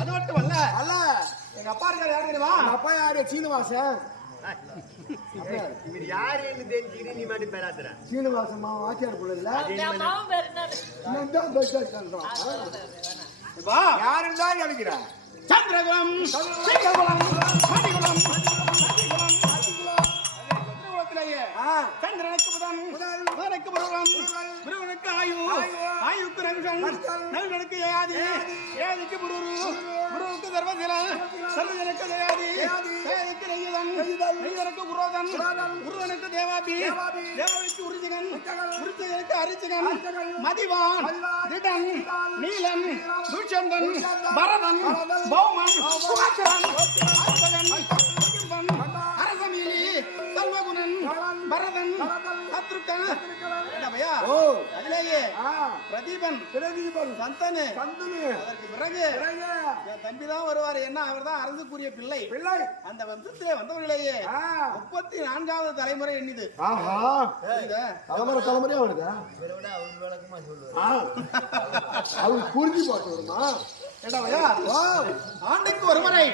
அது மட்டும் அல்ல எங்க அப்பா இருக்காரு யாரு தெரியுமா? அப்பா யாரு? சீனிவாசன். இவர் யாருன்னு தெரிஞ்சுக்கிட்டு நீ மட்டும் பெறாதுற சீனிவாசன் மாமா ஆச்சியார் புள்ள இல்ல யாரும் தான் நினைக்கிறா சந்திரகுலம் சிங்ககுலம் மதிகுலம் சந்திரனுக்கு புதனுக்கு புதன் புருவனுக்கு ஆயுக்கு நகுஷனுக்கு ஏயாதி ஏதிக்கு புருவுக்கு சர்வஜனுக்கு தயாதி நெய்தனுக்கு குரோதன் குருவனுக்கு தேவாபி தேவாபிக்கு உருஜிகன் உருஜிகனுக்கு அரிச்சிகன் மதிவான் திடன் நீலன் துஷந்தன் பரதன் பௌமன் அரசமீலி சல்வகுணன் பரதன் சத்ருக்கன் அதிலேயே பிரதீபன் சந்தனு அதற்கு பிறகு என் தம்பிதான் வருவாரு என்ன அவர் தான் அரசுக்குரிய பிள்ளை அந்த வம்சத்திலே வந்தவர்களையே 34வது தலைமுறை எண்ணிது தலைமுறையா வருதா அவங்க புரிஞ்சு பாட்டு வருமா ஆண்டுக்கு ஒருமுறை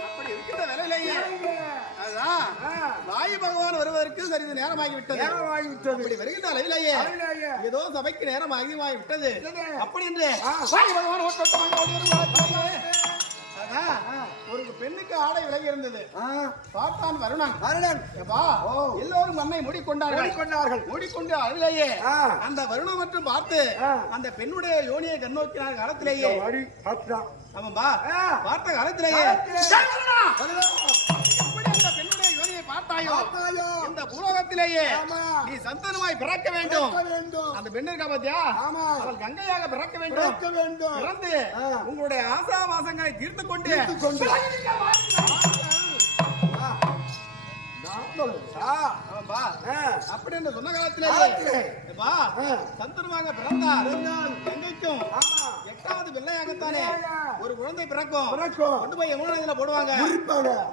அப்படி இருக்கின்ற வேலையிலேயே அதுதான் வாயு பகவான் வருவதற்கு சிறிது நேரமாகிவிட்டது அப்படி வருகின்ற அளவிலேயே ஏதோ சபைக்கு நேரமாகி விட்டது அப்படி என்று வாயு பகவான் ஒரு பெண்ணுக்கு ஆடை விலகி இருந்தது பார்த்தான் வருணன் எல்லோரும் மண்ணை மூடிக்கொண்டு அதிலேயே அந்த வருணம் மற்றும் பார்த்து அந்த பெண்ணுடைய யோனியை கண்ணோக்கினார் காலத்திலேயே ஆமாம்பா பார்த்த காலத்திலேயே அந்த பெண்ணுடைய யோனியை பார்த்தாயோ இந்த பூலோகத்திலேயே நீ சந்தனமாய் பிறக்க வேண்டும் அந்த பெண்ணுக்கு பாத்தியா அவள் கங்கையாக பிறக்க வேண்டும் பிறந்து உங்களுடைய ஆசாவாசங்களை தீர்த்து கொண்டு அப்படி என்று சொன்ன காலத்திலே சந்தனமாக பிறந்தார் கங்கைக்கும் 8வது வெள்ளையாகத்தானே ஒரு குழந்தை பிறக்கும் கொண்டு போய் யமுனா நதியில போடுவாங்க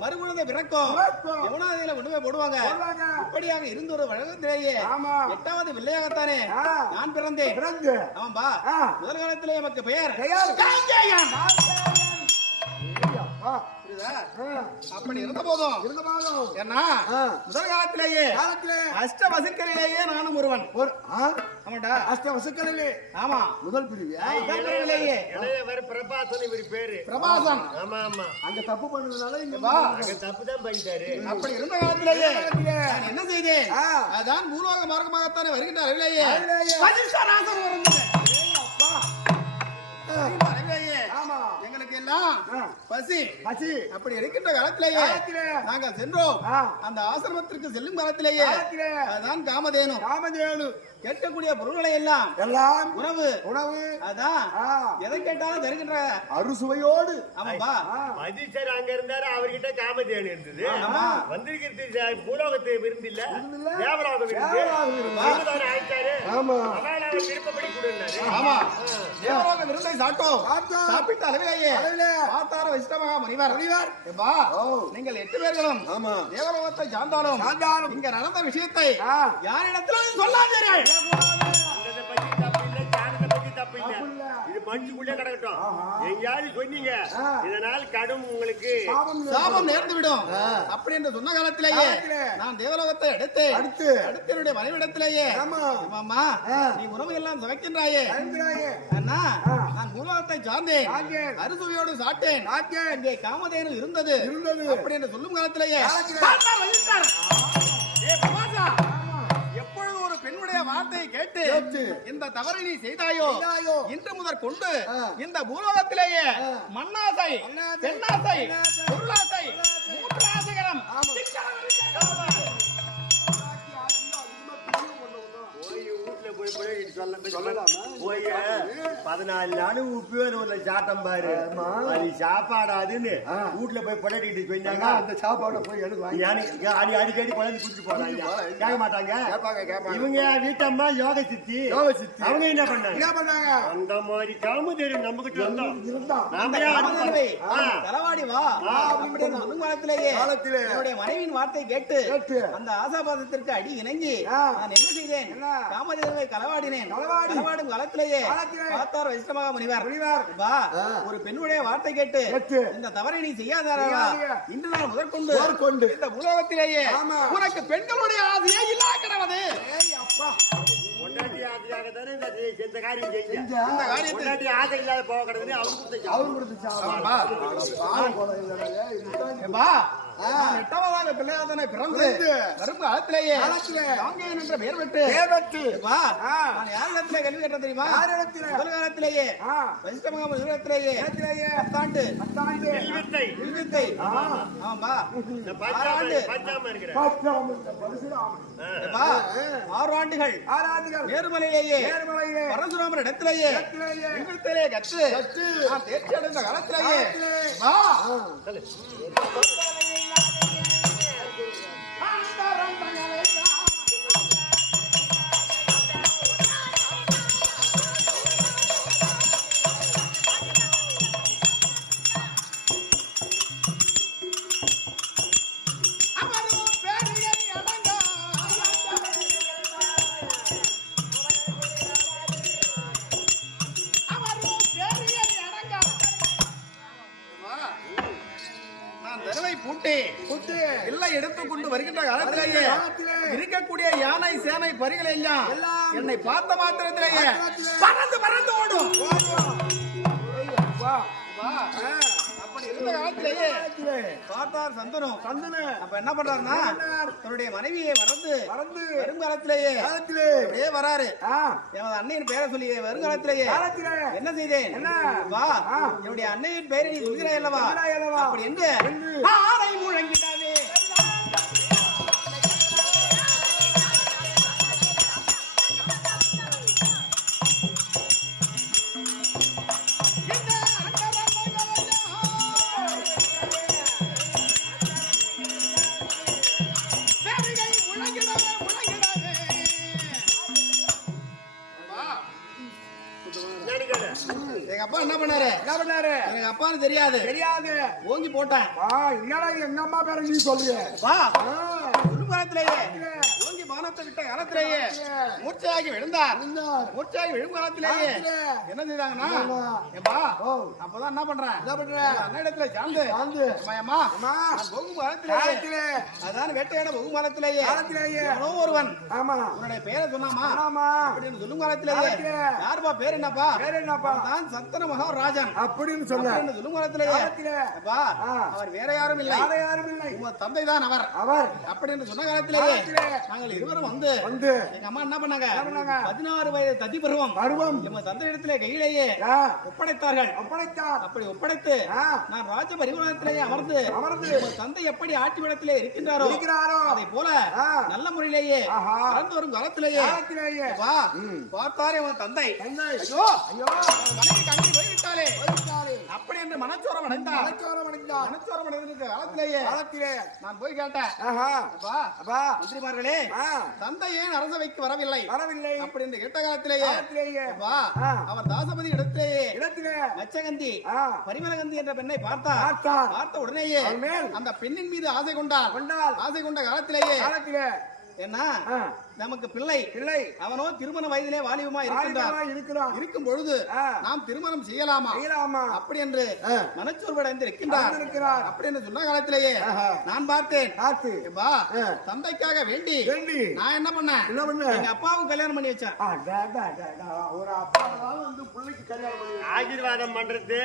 மறு குழந்தை பிறக்கும் யமுனா நதியில கொண்டு போய் போடுவாங்க இப்படியாக இருந்த ஒரு வழக்கத்திலேயே 8வது வெள்ளையாகத்தானே நான் பிறந்தேன் ஆமாம்பா முதல் காலத்திலே நமக்கு பெயர் அப்படி இருந்த போதும் ஏன்னா முதல் காலத்திலேயே அஷ்ட வசுக்களிலேயே நானும் ஒருவன் ஆமாடா அஷ்ட வசுக்களிலே ஆமா முதல் பிரிவிலேயே பிரபாசன் இவர் பேரு பிரபாசன் ஆமா ஆமா அங்க தப்பு பண்ணதுனால இங்க தப்பு தான் பண்ணிட்டாரு அப்படி இருந்த காலத்திலேயே நான் என்ன செய்தேன் அதான் பூலோக மார்க்கமாகத்தானே வருகின்ற அளவிலேயே ராசன் வருந்தது எங்களுக்கு எல்லாம் பசி அப்படி இருக்கின்ற காலத்திலேயே நாங்கள் சென்றோம் அந்த ஆசிரமத்திற்கு செல்லும் காலத்திலேயே அதான் காமதேனு கேட்கக்கூடிய பொருள்களை எல்லாம் உணவு அதான் எதை கேட்டாலும் தருகின்ற அறுசுவையோடு ஆமாப்பா மதிசர் அங்க இருந்தாரு அவர்கிட்ட காமதேனு இருந்தது வந்திருக்கிறது பூலோகத்தை விருந்தில்ல தேவலோகம் ஆயிட்டாரு விருப்பப்படி கொடுத்தாரு ஆமா தேவலோக விருந்தை சாப்பிட்ட அளவிலேயே பார்த்தார வைஷ்ணவ மணிவர் நீங்கள் 8 பேர்களும் தேவலோகத்தை சார்ந்தாலும் இங்க நடந்த விஷயத்தை யாரிடத்திலும் சொல்லாதீர்கள் இது பஞ்சுக்குள்ளே கிடக்கட்டும் எங்கயாவது சொன்னீங்க இதனால் கடும் உங்களுக்கு சாபம் நேர்ந்து விடும் அப்படி என்று சொன்ன காலத்திலேயே நான் தேவலோகத்தை அடுத்து என்னுடைய மனைவிடத்திலேயே அம்மா நீ உணவு எல்லாம் சமைக்கின்றாயே அண்ணா நான் பூலோகத்தை சார்ந்தேன் அறுசுவையோடு சாட்டேன் இங்கே காமதேனு இருந்தது அப்படி என்று சொல்லும் காலத்திலேயே எப்பொழுது ஒரு பெண்ணுடைய வார்த்தையை கேட்டு இந்த தவறை நீ செய்தாயோ இன்று முதற் கொண்டு இந்த பூலோகத்திலேயே மண்ணாசை பெண்ணாசை பொருளாசை 3 ஆசைகளும் போய் 14 நாள் உப்பு சாட்டம் பாரு அது சாப்பாடாதுன்னு வீட்டுல போய் பழகிட்டு சொன்னாங்க அந்த சாப்பாடை போய் அடிக்கடி குழந்தை குடிச்சு போறாங்க கேட்க மாட்டாங்க இவங்க வீட்டம்மா யோக சித்தி அவங்க என்ன பண்ணாங்க அந்த மாதிரி காமதேனு நம்ம கிட்ட தலவாடி வா என்னுடைய மனைவியின் வார்த்தை கேட்டு அந்த ஆசாபாதத்திற்கு அடி இணங்கி நான் என்ன செய்தேன் காமதேனுவை களவாடினேன் களவாடும் காலத்திலேயே பார்த்தார் வைஷ்ணவ முனிவர் அப்பா, ஒரு பெண்ணுடைய வார்த்தை கேட்டு இந்த தவறை நீ செய்யாதாரா? இன்று நாள் முதற்கொண்டு இந்த உலகத்திலேயே உனக்கு பெண்களுடைய ஆசையே இல்லா கிடவது. பொண்டாட்டி ஆசையாக தானே இந்த காரியம் செஞ்ச. இந்த காரியம் பொண்டாட்டி ஆசை இல்லாத போக கிடக்குது. அவர் கொடுத்துச்சா? எட்டாவதாக பிள்ளையாதனை பிறந்து கரும்பு காலத்திலேயே காங்கேயன் என்ற பெயர் பெற்று நான் யாரிடத்திலே கல்வி கேட்ட தெரியுமா? முதல் காலத்திலேயே வைஷ்ணவ நிறுவனத்திலேயே 10 ஆண்டு வில்வித்தை. ஆமா 6 ஆண்டுகள் நேர்மலையிலேயே பரசுராமர் இடத்திலேயே வில்வித்தையிலே கற்று நான் தேர்ச்சி அடைந்த காலத்திலேயே எடுத்துக்கொண்டு வருகின்ற காலத்திலேயே இருக்கக்கூடிய யானை சேனை பரிகளை எல்லாம் என்னை பார்த்த மாத்திரத்திலேயே பறந்து ஓடும். அப்படி இருந்த காலத்திலேயே பார்த்தார் சந்தனு. அப்ப என்ன பண்றாருன்னா தன்னுடைய மனைவியை மறந்து வருங்காலத்திலேயே அப்படியே வராரு. எனது அன்னையின் பெயரை சொல்லி வருங்காலத்திலேயே என்ன செய்தேன்? என்னுடைய அன்னையின் பெயரை நீ சொல்கிறாய் அல்லவா? அப்படி என்று ஆரை முழங்கிட்டாவே. எங்க அப்பா என்ன பண்ணாரு? எங்க அப்பான்னு தெரியாது ஓங்கி போட்டேன். எங்க அம்மா பேர நீ சொல்லுங்க. ஓங்கி மானத்தை விட்ட காலத்திலேயே மூர்ச்சையாகி விழுந்தார். மூர்ச்சையாகி விழும் காலத்திலேயே என்ன செய்தாங்கன்னா அப்பதான் என்ன பண்றேன் அன்னிடத்துல சார்ந்து காலத்திலேயே அதான் வேட்டையான பொகு காலத்திலேயே ஒருவன் உன்னுடைய பேரை சொன்னாமா அப்படின்னு சொல்லும் காலத்திலேயே யாருப்பா பேர் என்னப்பா தான் சந்தன மகாராஜன் அப்படின்னு சொன்ன சொல்லும் காலத்திலேயே அவர் வேற யாரும் இல்லை உங்க தந்தை தான் அவர் அப்படின்னு சொன்ன காலத்திலேயே நாங்கள் இருவரும் வந்து எங்க அம்மா என்ன பண்ணாங்க 16 வயது ததி பருவம் நம்ம தந்தை இடத்திலே கையிலேயே ஒப்படைத்தார்கள். அப்படி ஒப்படைத்து நான் ராஜ பரிவாரத்திலேயே அமர்ந்து தந்தை எப்படி ஆட்சி இடத்திலே இருக்கின்றாரோ அதை போல நல்ல முறையிலேயே கலந்து வரும் காலத்திலேயே பார்த்தாரே அவன் தந்தை ஐயோ மனைவி கண்டி போய்விட்டாலே அப்படி என்று மனச்சோரம் அடைந்தார். காலத்திலேயே நான் போய் கேட்டேன் மந்திரிமார்களே தந்தை ஏன் அரசவைக்கு வரவில்லை அப்படி என்று கேட்ட காலத்திலேயே அவர் தாசபதி இடத்திலே மச்சகந்தி பரிமளகந்தி என்ற பெண்ணை பார்த்த உடனேயே அந்த பெண்ணின் மீது ஆசை கொண்ட காலத்திலேயே என்ன நமக்கு பிள்ளை அவனோ திருமண வயதிலே வாலிபமா இருக்கும் பொழுது நாம் திருமணம் செய்யலாமா அப்படி என்று மனச்சோர்வடைந்து இருக்கின்றார். அப்படி என்று சொன்ன காலத்திலேயே நான் பார்த்தேன் தந்தைக்காக வேண்டி நான் என்ன பண்ணேன் எங்க அப்பாவுக்கு கல்யாணம் பண்ணி வச்சேன். ஒரு அப்பா வந்து பிள்ளைக்கு கல்யாணம் பண்ணி ஆசீர்வாதம் பண்றது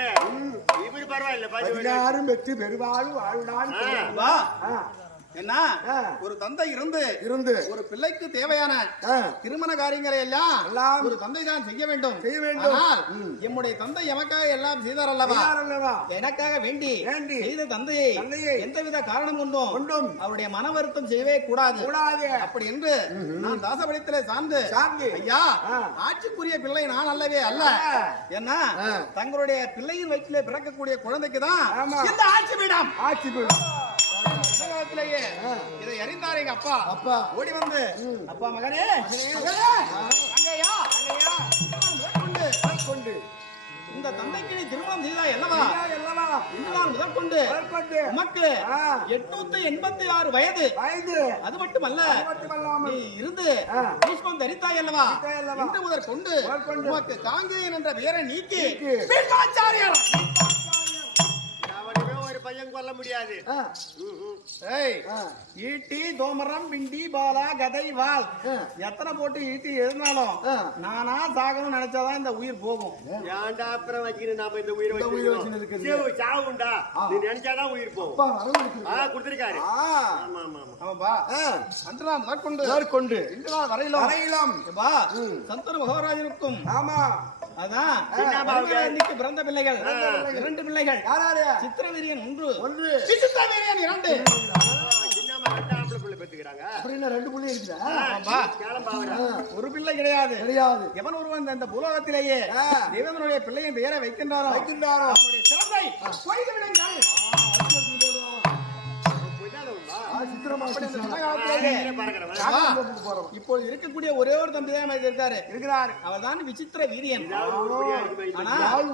இப்படி பரவாயில்ல யாரும் வெற்றி பெருவாழும் வாழ்நாள் என்ன ஒரு தந்தை இருந்து ஒரு பிள்ளைக்கு தேவையான திருமண காரியங்களை எல்லாம் ஒரு தந்தை தான் செய்ய வேண்டும். எம்முடைய தந்தை எமக்காக எல்லாம் செய்தார் அல்லவா? எனக்காக வேண்டி செய்த தந்தையை எந்தவித காரணம் கொண்டும் அவருடைய மன வருத்தம் செய்யவே கூடாது. அப்படி என்று நான் தாசபடித்திலே சார்ந்து ஐயா ஆட்சிக்குரிய பிள்ளை நான் அல்லவே அல்ல. என்ன தங்களுடைய பிள்ளையின் வயிற்றிலே பிறக்கக்கூடிய குழந்தைக்கு தான் இந்த ஆட்சி பீடம். இதை அறிந்தார் எங்க அப்பா ஓடி வந்து அப்பா மகனே இந்த தந்தைக்கு நீ திருமணம் செய்தா என்னவா முதற்கொண்டு உமக்கு 886 வயது அது மட்டுமல்ல நீ இருந்து ஜனித்தாய் அல்லவா இன்று முதற் கொண்டு உனக்கு காங்கேயன் என்ற பெயரை நீக்கி பீஷ்மாச்சாரியார் அவனுமே ஒரு பையன் கொல்ல முடியாது. ஈட்டி தோமரம் பிண்டி பாலா கதை வால் எத்தனை போட்டு ஈட்டி எழுதினாலும் நானா சாகணும்னு நினைச்சாதான் இந்த உயிர் போகும். ஏன்டா அப்புறம் வைக்கணும் நாம இந்த உயிரை வச்சு சாவுண்டா நீ நினைச்சாதான் உயிர் போகும். கொடுத்திருக்காரு. ஆமா ஆமா ஆமாப்பா. அன்று நாம் மேற்கொண்டு இன்று நாள் வரையிலும் சந்தன மகாராஜனுக்கும் ஆமா அதான் பிறந்த பிள்ளைகள் 2 பிள்ளைகள். சித்திரவீரியன் 1 விசித்திரவீரியன் 2. ஒரு பிள்ளை கிடையாது. எவன் ஒருவன் இந்த பூலோகத்திலேயே தேவனுடைய பிள்ளையின் பெயரை வைக்கின்றாரோ அவனுடைய சிறப்பை கொய்து விடுங்கள். இப்போ இருக்கக்கூடிய ஒரே ஒரு தம்பி தான் இருக்கிறார். அவர் தான் விசித்திர வீரியன்.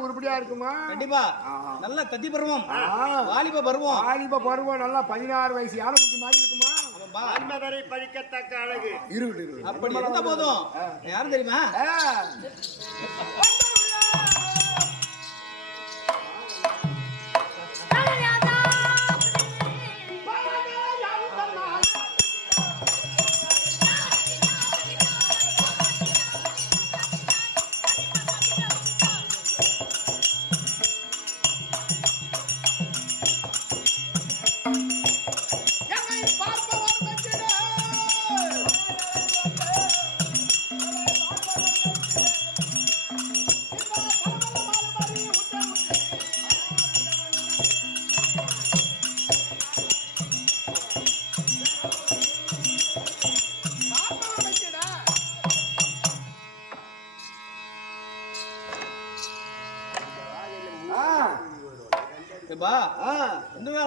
உருப்படியா இருக்குமா? கண்டிப்பா. நல்ல தத்தி பருவம், வாலிப பருவம், நல்லா 16 வயசு யானை குட்டி மாதிரி இருக்குமா? படிக்கத்தக்க அழகு அப்படி இருந்த போதும் யாரும் தெரியுமா?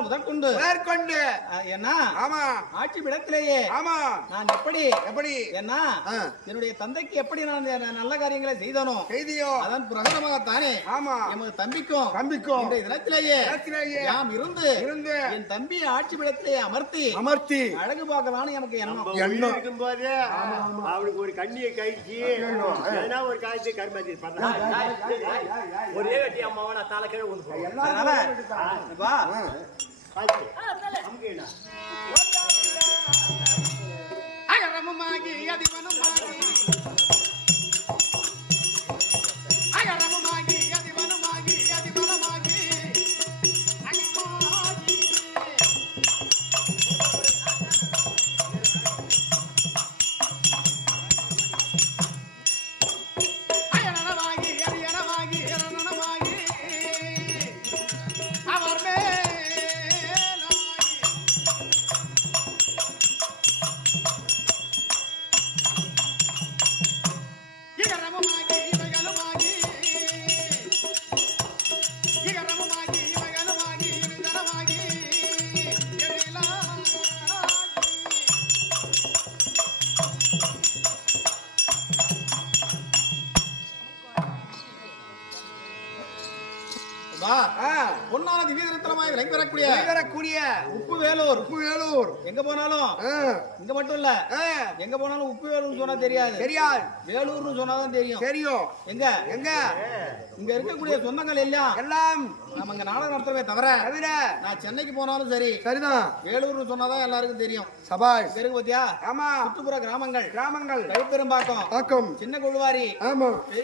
முதற்கொண்டு என்ன ஆட்சி விடத்திலேயே நான் எப்படி என்ன என்னுடைய தந்தைக்கு எப்படி நான் நல்ல காரியங்களை செய்தனோ அதன் பிரகாரமாகத்தானே எமது தம்பிக்கும் இந்த தினத்திலேயே யாம் இருந்து என் தம்பி ஆட்சி விடத்திலேயே அமர்த்தி அழகு பார்க்கலான்னு எனக்கு எண்ணம் இருக்கும்போது அவனுக்கு ஒரு கண்ணியை கழிச்சு ஒரு காய்ச்சி கருமாச்சி ஒரே வெட்டி அம்மாவை தலைக்கே அகரமுமாகி அதிபனுமாகி அகரமுமாகி அதிபனுமாகி அதிபனமாகி அகமாகி அகரணமாகி அரியணமாகி இரணமாகி அவர் பொன்னான திவ்யரத்னமாய் விளங்கக்கூடிய உப்பு வேலூர் எங்க போனாலும் இங்க மட்டும் இல்ல எங்க போனாலும் உப்பு வேலூர் சொன்னா தெரியாது வேலூர்னு சொன்னாதான் தெரியும். எங்க இங்க இருக்கக்கூடிய சொந்தங்கள் எல்லாம் நம்ம இங்க நாடகம் நடத்துறவே தவிர நான் சென்னைக்கு போனாலும் சரிதான் வேலூர்னு சொன்னாதான் எல்லாருக்கும் தெரியும். சபாய் இருக்கு பாத்தியா? சுற்றுப்புற கிராமங்கள் கைப்பெரும்பாக்கம், சின்ன கொள்வாரி, பெரிய